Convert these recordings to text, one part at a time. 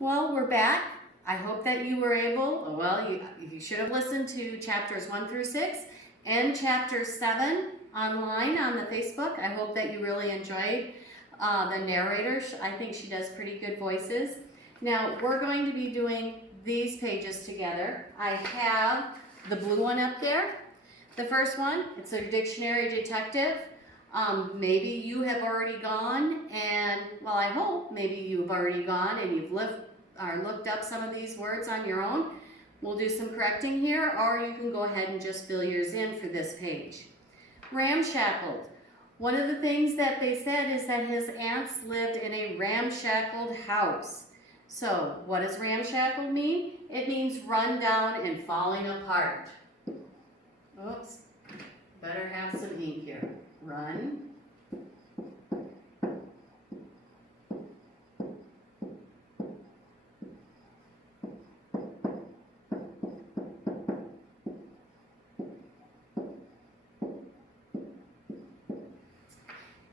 Well, we're back. I hope that you were able, well, you should have listened to chapters 1 through 6 and chapter 7 online on the Facebook. I hope that you really enjoyed the narrator. I think she does pretty good voices. Now, we're going to be doing these pages together. I have the blue one up there. The first one, it's a dictionary detective. Maybe you have already gone and, well, I hope maybe you've already gone and you've looked up some of these words on your own. We'll do some correcting here, or you can go ahead and just fill yours in for this page. Ramshackled. One of the things that they said is that his aunts lived in a ramshackled house. So, what does ramshackled mean? It means run down and falling apart. Oops, better have some ink here. Run.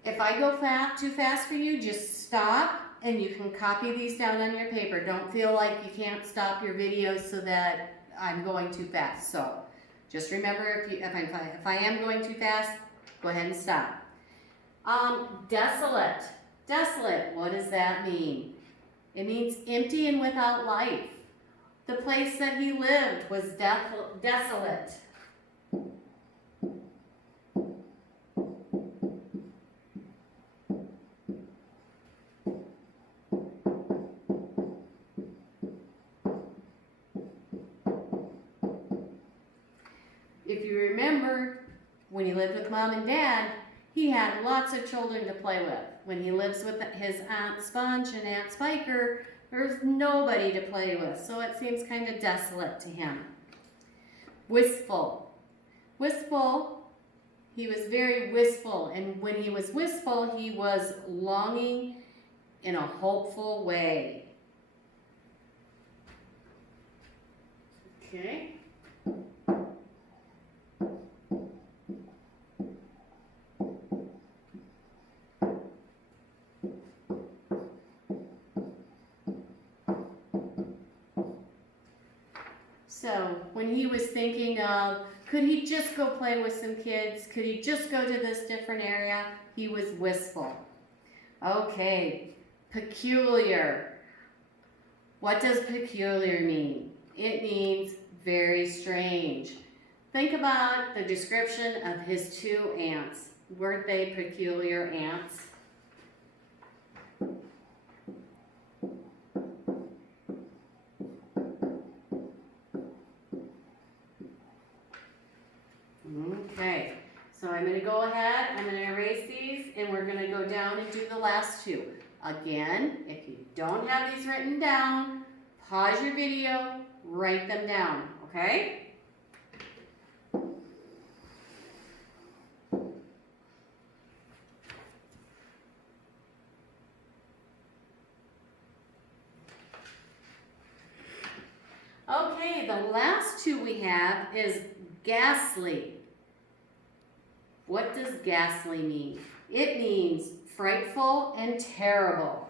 If I go too fast for you, just stop and you can copy these down on your paper. Don't feel like you can't stop your videos so that I'm going too fast. So just remember if I am going too fast, go ahead and stop. Desolate. Desolate, what does that mean? It means empty and without life. The place that he lived was desolate. If you remember, when he lived with Mom and Dad, he had lots of children to play with. When he lives with his Aunt Sponge and Aunt Spiker, there's nobody to play with, so it seems kind of desolate to him. Wistful. Wistful, he was very wistful, and when he was wistful, he was longing in a hopeful way. Okay. So when he was thinking of, could he just go play with some kids? Could he just go to this different area? He was wistful. Okay, peculiar. What does peculiar mean? It means very strange. Think about the description of his two aunts. Weren't they peculiar aunts? Okay, so I'm going to go ahead, I'm going to erase these, and we're going to go down and do the last two. Again, if you don't have these written down, pause your video, write them down, okay? Okay, the last two we have is ghastly. What does ghastly mean? It means frightful and terrible.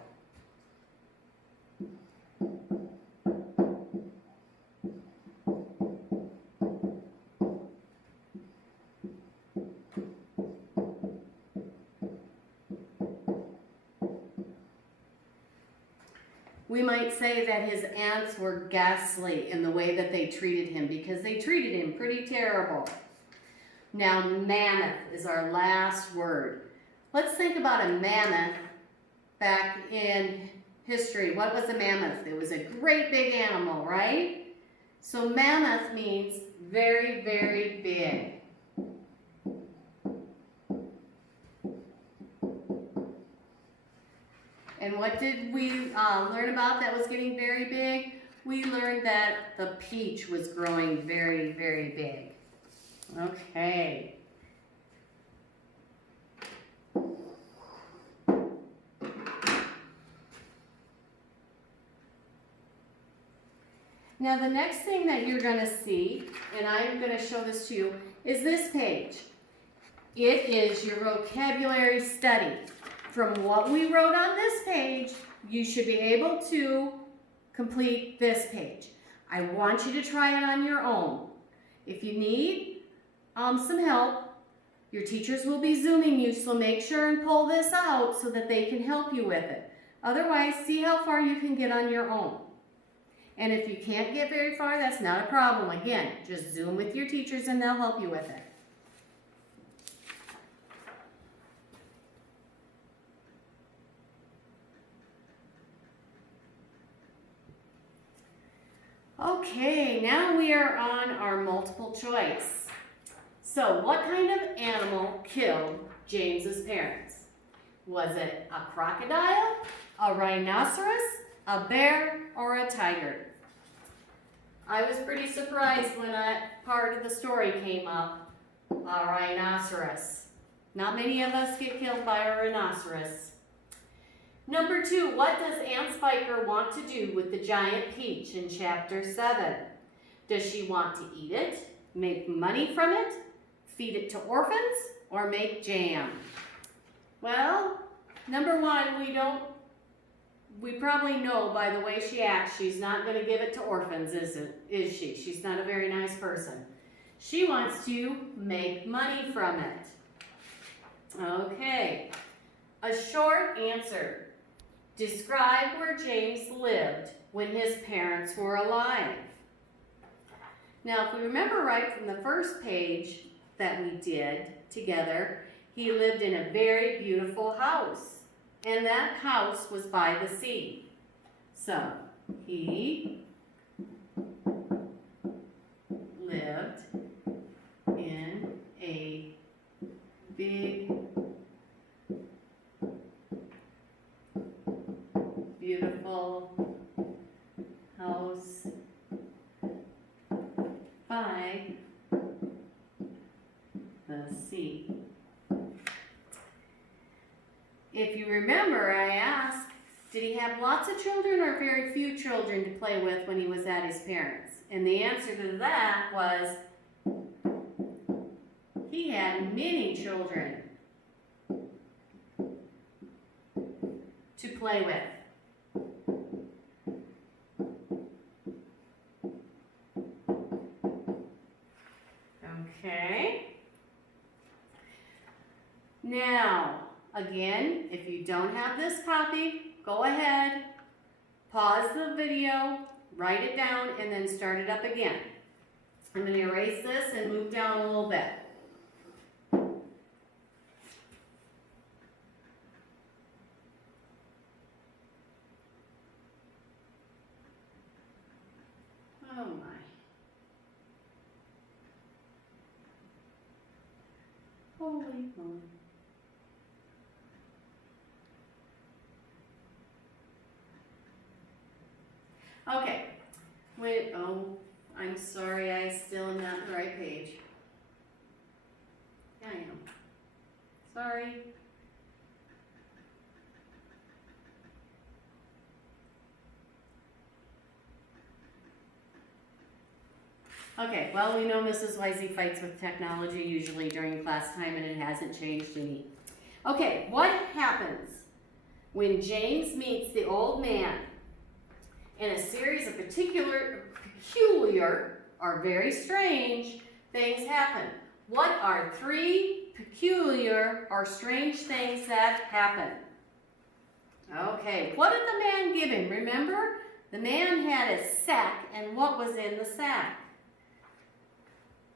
We might say that his aunts were ghastly in the way that they treated him because they treated him pretty terrible. Now, mammoth is our last word. Let's think about a mammoth back in history. What was a mammoth? It was a great big animal, right? So mammoth means very, very big. And what did we learn about that was getting very big? We learned that the peach was growing very, very big. Okay. Now the next thing that you're going to see, and I'm going to show this to you, is this page. It is your vocabulary study. From what we wrote on this page, you should be able to complete this page. I want you to try it on your own. If you need some help, your teachers will be Zooming you, so make sure and pull this out so that they can help you with it. Otherwise, see how far you can get on your own. And if you can't get very far, that's not a problem. Again, just Zoom with your teachers and they'll help you with it. Okay, now we are on our multiple choice. So, what kind of animal killed James's parents? Was it a crocodile, a rhinoceros, a bear, or a tiger? I was pretty surprised when that part of the story came up, a rhinoceros. Not many of us get killed by a rhinoceros. Number 2, what does Ann Spiker want to do with the giant peach in chapter 7? Does she want to eat it, make money from it, feed it to orphans, or make jam? Well, number 1, we probably know by the way she acts, she's not going to give it to orphans, is she? She's not a very nice person. She wants to make money from it. Okay, a short answer. Describe where James lived when his parents were alive. Now, if we remember right from the first page that we did together, he lived in a very beautiful house. And that house was by the sea. So, he lived in a big, beautiful house by the sea. If you remember, I asked, did he have lots of children or very few children to play with when he was at his parents'? And the answer to that was, he had many children to play with. Okay. Now, again, if you don't have this copy, go ahead, pause the video, write it down, and then start it up again. I'm going to erase this and move down a little bit. Oh my. Holy moly. Okay, wait, oh, I'm sorry, I still am not on the right page. Yeah, I am. Sorry. Okay, well, we know Mrs. Wisey fights with technology usually during class time, and it hasn't changed any. Okay, what happens when James meets the old man? And a series of peculiar or very strange things happen. What are 3 peculiar or strange things that happen? Okay, what did the man give him? Remember, the man had a sack, and what was in the sack?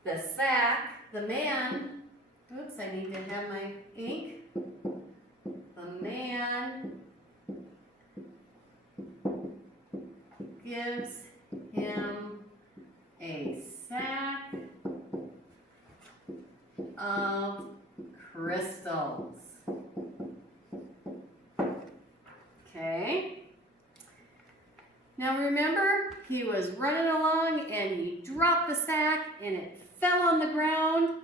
The sack, the man, oops, I need to have my ink. The man gives him a sack of crystals. Okay. Now remember, he was running along and he dropped the sack and it fell on the ground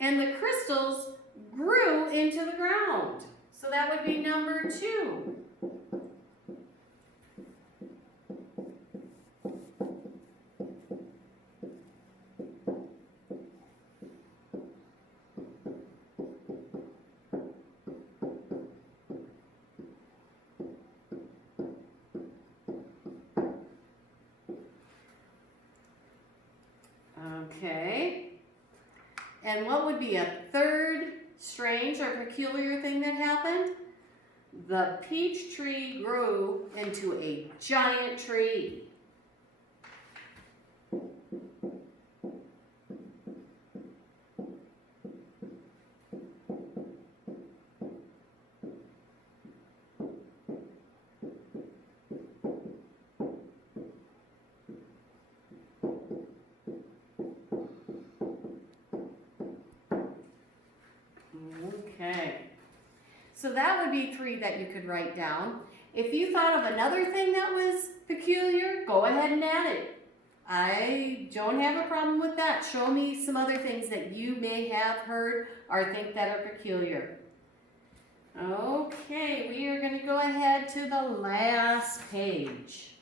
and the crystals grew into the ground. So that would be number 2. And what would be a third strange or peculiar thing that happened? The peach tree grew into a giant tree. Okay, so that would be 3 that you could write down. If you thought of another thing that was peculiar, go ahead and add it. I don't have a problem with that. Show me some other things that you may have heard or think that are peculiar. Okay, we are going to go ahead to the last page.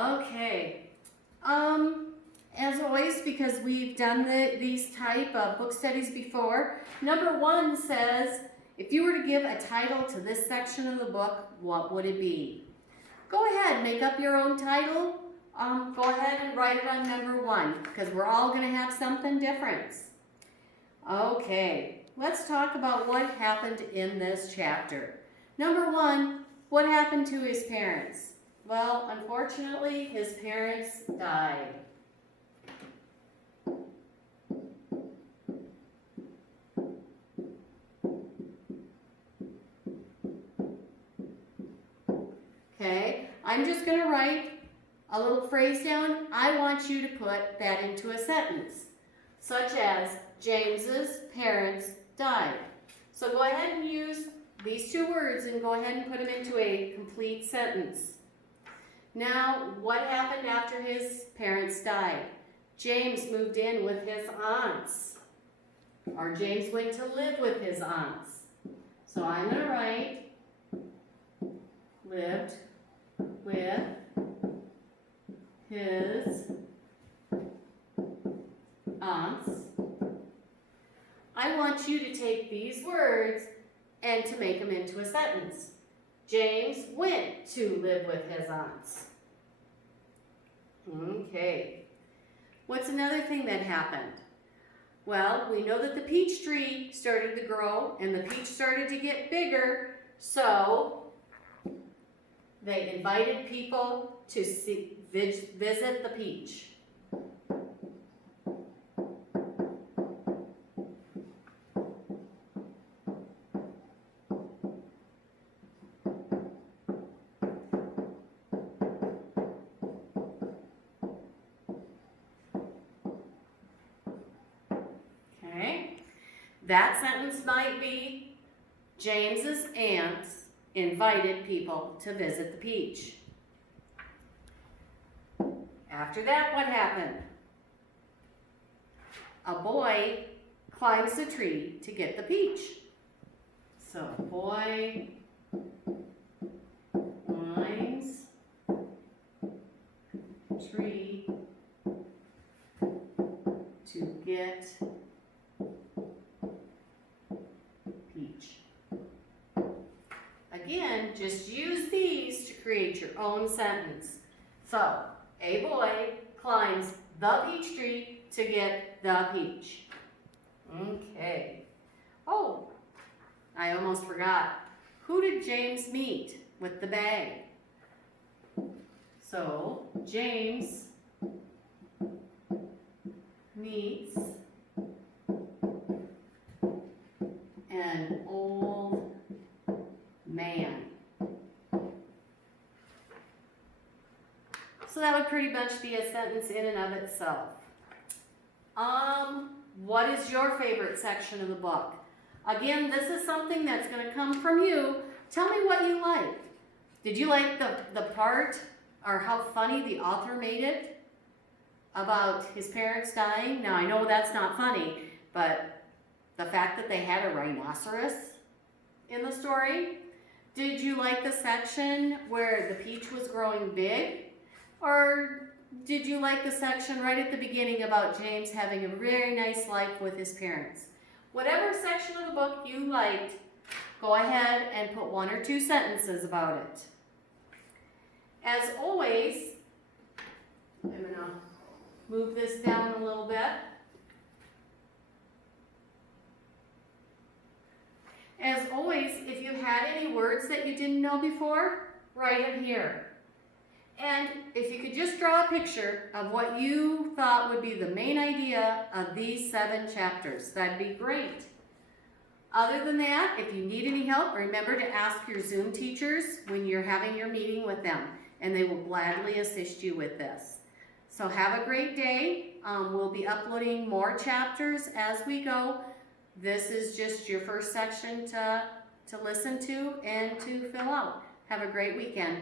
Okay, as always, because we've done these type of book studies before, number 1 says, if you were to give a title to this section of the book, what would it be? Go ahead, make up your own title. Go ahead and write it on number 1, because we're all going to have something different. Okay, let's talk about what happened in this chapter. Number 1, what happened to his parents? Well, unfortunately, his parents died. Okay, I'm just going to write a little phrase down. I want you to put that into a sentence, such as James's parents died. So go ahead and use these 2 words and go ahead and put them into a complete sentence. Now, what happened after his parents died? James moved in with his aunts, or James went to live with his aunts. So I'm going to write lived with his aunts. I want you to take these words and to make them into a sentence. James went to live with his aunts. Okay. What's another thing that happened? Well, we know that the peach tree started to grow and the peach started to get bigger, so they invited people to visit the peach. That sentence might be, James's aunts invited people to visit the peach. After that, what happened? A boy climbs a tree to get the peach. So, boy climbs tree to get Again, just use these to create your own sentence. So, a boy climbs the peach tree to get the peach. Okay. Oh, I almost forgot. Who did James meet with the bag? So, James meets an old man. So that would pretty much be a sentence in and of itself. What is your favorite section of the book? Again, this is something that's going to come from you. Tell me what you liked. Did you like the part or how funny the author made it about his parents dying? Now, I know that's not funny, but the fact that they had a rhinoceros in the story. Did you like the section where the peach was growing big? Or did you like the section right at the beginning about James having a very nice life with his parents? Whatever section of the book you liked, go ahead and put 1 or 2 sentences about it. As always, I'm going to move this down a little bit. As always, if you had any words that you didn't know before, write them here. And if you could just draw a picture of what you thought would be the main idea of these 7 chapters, that'd be great. Other than that, if you need any help, remember to ask your Zoom teachers when you're having your meeting with them, and they will gladly assist you with this. So have a great day. We'll be uploading more chapters as we go. This is just your first section to listen to and to fill out. Have a great weekend.